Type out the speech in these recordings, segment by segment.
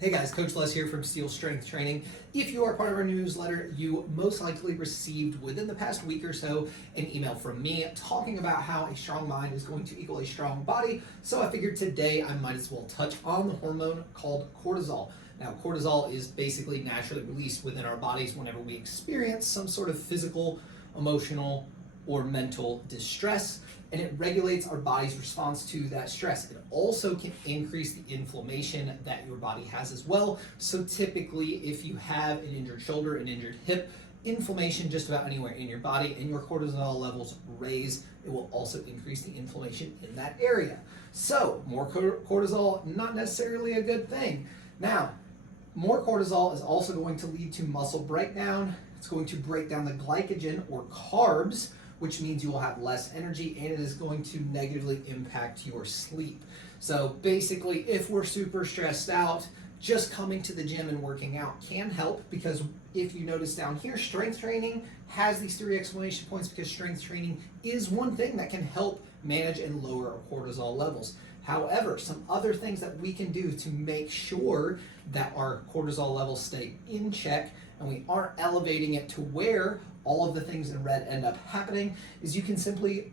Hey guys, Coach Les here from Steel Strength Training. If you are part of our newsletter, you most likely received within the past week or so an email from me talking about how a strong mind is going to equal a strong body. So I figured today I might as well touch on the hormone called cortisol. Now, cortisol is basically naturally released within our bodies whenever we experience some sort of physical, emotional, or mental distress, and it regulates our body's response to that stress. It also can increase the inflammation that your body has as well. So typically, if you have an injured shoulder, an injured hip, inflammation just about anywhere in your body and your cortisol levels raise, it will also increase the inflammation in that area. So more cortisol, not necessarily a good thing. Now, more cortisol is also going to lead to muscle breakdown. It's going to break down the glycogen or carbs, which means you will have less energy, and it is going to negatively impact your sleep. So basically, if we're super stressed out, just coming to the gym and working out can help, because if you notice down here, strength training has these 3 exclamation points because strength training is one thing that can help manage and lower our cortisol levels. However, some other things that we can do to make sure that our cortisol levels stay in check and we aren't elevating it to where all of the things in red end up happening is you can simply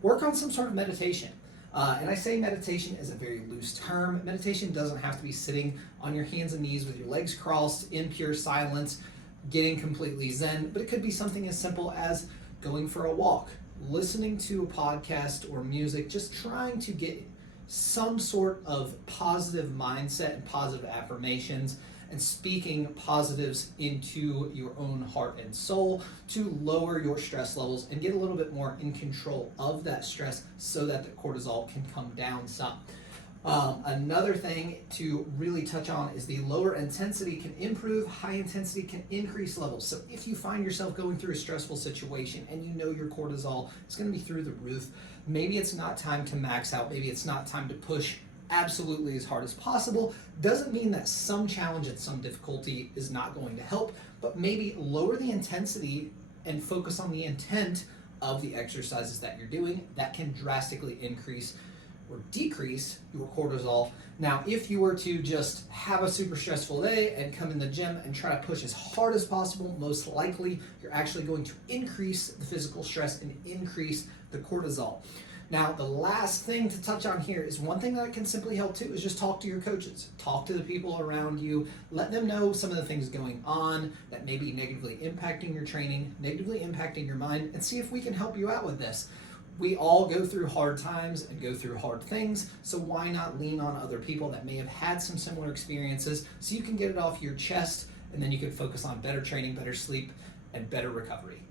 work on some sort of meditation. And I say meditation is a very loose term. Meditation doesn't have to be sitting on your hands and knees with your legs crossed in pure silence, getting completely zen, but it could be something as simple as going for a walk, listening to a podcast or music, just trying to get some sort of positive mindset and positive affirmations and speaking positives into your own heart and soul to lower your stress levels and get a little bit more in control of that stress so that the cortisol can come down some. Another thing to really touch on is the lower intensity can improve, high intensity can increase levels. So if you find yourself going through a stressful situation and you know your cortisol is going to be through the roof, maybe it's not time to max out, maybe it's not time to push absolutely as hard as possible. Doesn't mean that some challenge and some difficulty is not going to help, but maybe lower the intensity and focus on the intent of the exercises that you're doing. That can drastically increase or decrease your cortisol. Now, if you were to just have a super stressful day and come in the gym and try to push as hard as possible, most likely you're actually going to increase the physical stress and increase the cortisol. Now, the last thing to touch on here is one thing that can simply help too is just talk to your coaches. Talk to the people around you. Let them know some of the things going on that may be negatively impacting your training, negatively impacting your mind, and see if we can help you out with this. We all go through hard times and go through hard things, so why not lean on other people that may have had some similar experiences so you can get it off your chest and then you can focus on better training, better sleep, and better recovery.